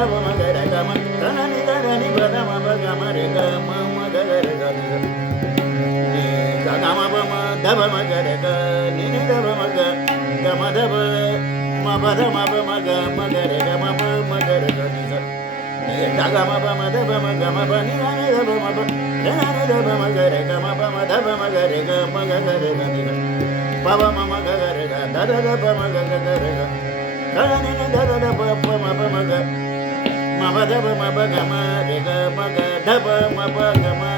daba magare gama tanani dani bada mabaga mare gama magare gani ni gama bama daba magare ga ni daba maga gama daba mabada maga magare gama magare gani ni gama bama daba magama bani ni daba maba tanani daba magare gama bama daba magare gama magare gani baba mama gare ga dada daba magare ga tanani dada daba maba maga Maba daba maba gama rega maga daba maba gama